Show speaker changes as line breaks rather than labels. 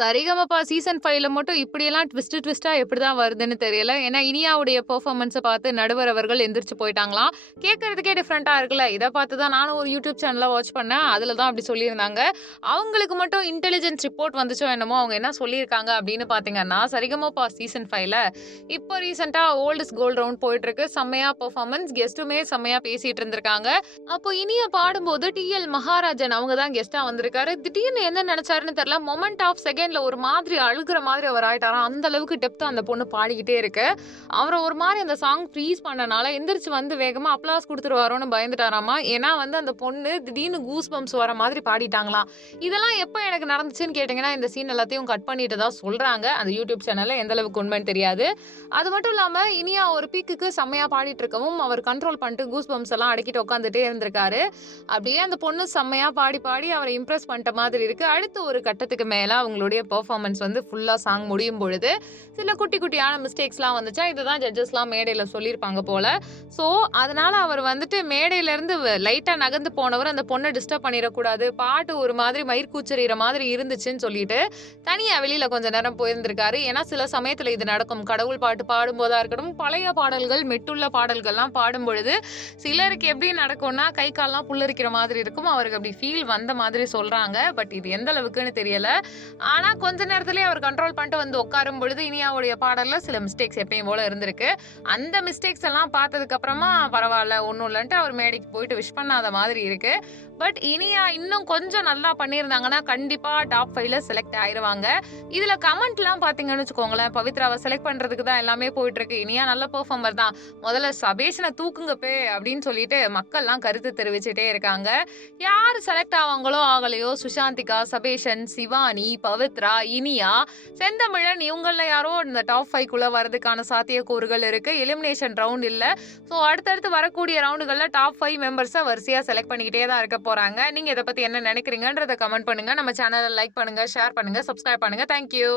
Sarigamapa season ஃபைவ்ல மட்டும் இப்படியெல்லாம் ட்விஸ்ட் எப்படி எப்படிதான் வருதுன்னு தெரியல. ஏன்னா, இனியாவுடைய பெர்ஃபார்மன்ஸை பார்த்து நடுவர் அவர்கள் எந்திரிச்சு போயிட்டாங்களாம். கேட்கறதுக்கே டிஃப்ரெண்டா இருக்குல்ல. இதை பார்த்து தான் நானும் ஒரு யூடியூப் சேனலை வாட்ச் பண்ணேன். அதில் தான் அப்படி சொல்லியிருந்தாங்க. அவங்களுக்கு மட்டும் இன்டெலிஜென்ஸ் ரிப்போர்ட் வந்துச்சோ என்னமோ, அவங்க என்ன சொல்லியிருக்காங்க அப்படின்னு பார்த்தீங்கன்னா, சரிகமப்பா சீசன் ஃபைவ்ல இப்போ ரீசென்ட்டா ஓல்ட் இஸ் ரவுண்ட் ரவுண்ட் போயிட்டுருக்கு. செம்மையா பெர்ஃபார்மன்ஸ். கெஸ்ட்டுமே செம்மையா பேசிட்டு இருந்திருக்காங்க. அப்போ இனிய பாடும்போது டி.எல். மகாராஜன் அவங்க தான் கெஸ்டா வந்திருக்காரு. திடீர்னு என்ன நினைச்சாருன்னு தெரியல. மொமெண்ட் ஆஃப் செகண்ட் செகண்ட்ல ஒரு மாதிரி அழுகிற மாதிரி அவர் ஆயிட்டாராம். அந்த அளவுக்கு டெப்த் அந்த பொண்ணு பாடிக்கிட்டே இருக்கு. அவரை ஒரு மாதிரி அந்த சாங் ஃப்ரீஸ் பண்ணனால எந்திரிச்சு வந்து வேகமா அப்ளாஸ் கொடுத்துருவாரோன்னு பயந்துட்டாராமா. ஏன்னா வந்து அந்த பொண்ணு திடீர்னு கூஸ் பம்ப்ஸ் வர மாதிரி பாடிட்டாங்களாம். இதெல்லாம் எப்போ எனக்கு நடந்துச்சுன்னு கேட்டீங்கன்னா, இந்த சீன் எல்லாத்தையும் கட் பண்ணிட்டு தான் சொல்றாங்க. அந்த யூடியூப் சேனல்ல எந்த அளவுக்கு உண்மைன்னு தெரியாது. அது மட்டும் இல்லாம இனியா ஒரு பீக்குக்கு செம்மையா பாடிட்டு இருக்கவும், அவர் கண்ட்ரோல் பண்ணிட்டு கூஸ் பம்ப்ஸ் எல்லாம் அடக்கிட்டு உட்காந்துட்டே இருந்திருக்காரு. அப்படியே அந்த பொண்ணு செம்மையா பாடி, பாடி அவரை இம்ப்ரெஸ் பண்ணிட்ட மாதிரி இருக்கு. அடுத்த ஒரு கட்டத்துக்கு மேல அவங்களுடைய பெர்ஃபார்மன்ஸ் வந்து ஃபுல்லாக சாங் முடியும் பொழுது, சில குட்டி குட்டியான மிஸ்டேக்ஸ்லாம் வந்துச்சா, இதுதான் ஜட்ஜஸ்லாம் மேடையில் சொல்லியிருப்பாங்க போல. ஸோ, அதனால் அவர் வந்துட்டு மேடையிலேருந்து லைட்டாக நகர்ந்து போனவர் அந்த பொண்ணை டிஸ்டர்ப் பண்ணிடக்கூடாது பாட்டு ஒரு மாதிரி மயிர்கூச்சறிகிற மாதிரி இருந்துச்சுன்னு சொல்லிட்டு, தனியாக வெளியில் கொஞ்ச நேரம் போயிருந்திருக்காரு. ஏன்னா, சில சமயத்தில் இது நடக்கும். கடவுள் பாட்டு பாடும்போதாக இருக்கட்டும், பழைய பாடல்கள், மெட்டுள்ள பாடல்கள்லாம் பாடும் பொழுது சிலருக்கு எப்படி நடக்கும்னா, கை கால்லாம் புல்லரிக்கிற மாதிரி இருக்கும். அவருக்கு அப்படி ஃபீல் வந்த மாதிரி சொல்கிறாங்க பட் இது எந்த அளவுக்குன்னு தெரியலை ஆனால் ஆனா, கொஞ்ச நேரத்திலேயே அவர் கண்ட்ரோல் பண்ணிட்டு வந்து உட்காரும் பொழுது, இனியாவுடைய பாடல்ல சில மிஸ்டேக்ஸ் எப்பயும் போல இருந்திருக்கு. அந்த மிஸ்டேக்ஸ் எல்லாம் பார்த்ததுக்கு அப்புறமா, ஒன்றும் இல்லைன்ட்டு அவர் மேடைக்கு போயிட்டு விஷ் பண்ணாத மாதிரி இருக்கு. பட் இனியா இன்னும் கொஞ்சம் நல்லா பண்ணியிருந்தாங்கன்னா, கண்டிப்பா டாப் ஃபைவ்ல செலக்ட் ஆயிருவாங்க. இதுல கமெண்ட்லாம் பார்த்தீங்கன்னு வச்சுக்கோங்களேன், பவித்ராவை செலக்ட் பண்றதுக்கு தான் எல்லாமே போயிட்டுருக்கு. இனியா நல்ல பெர்ஃபார்மர் தான். முதல்ல சபேஷனை தூக்குங்க பே அப்படின்னு சொல்லிட்டு மக்கள்லாம் கருத்து தெரிவிச்சுட்டே இருக்காங்க. யார் செலக்ட் ஆவாங்களோ, ஆகலையோ சுஷாந்திகா, சபேஷன், சிவானி, பவித்ரா, இனியா, செந்தமிழன் இவங்களில் யாரோ இந்த டாப் 5க்குள்ள வரதுக்கான சாத்தியக்கூறுகள் இருக்கு. எலிமினேஷன் ரவுண்ட் இல்ல. ஸோ, அடுத்தடுத்து வரக்கூடிய ரவுண்டுகள்ல டாப் ஃபைவ் மெம்பர்ஸை வரிசையா செலக்ட் பண்ணிக்கிட்டே தான் இருக்க போறாங்க. நீங்க இதை பத்தி என்ன நினைக்கிறீங்கன்றத கமெண்ட் பண்ணுங்க. நம்ம சேனலை லைக் பண்ணுங்க, ஷேர் பண்ணுங்க, சப்ஸ்கிரைப் பண்ணுங்க. Thank you.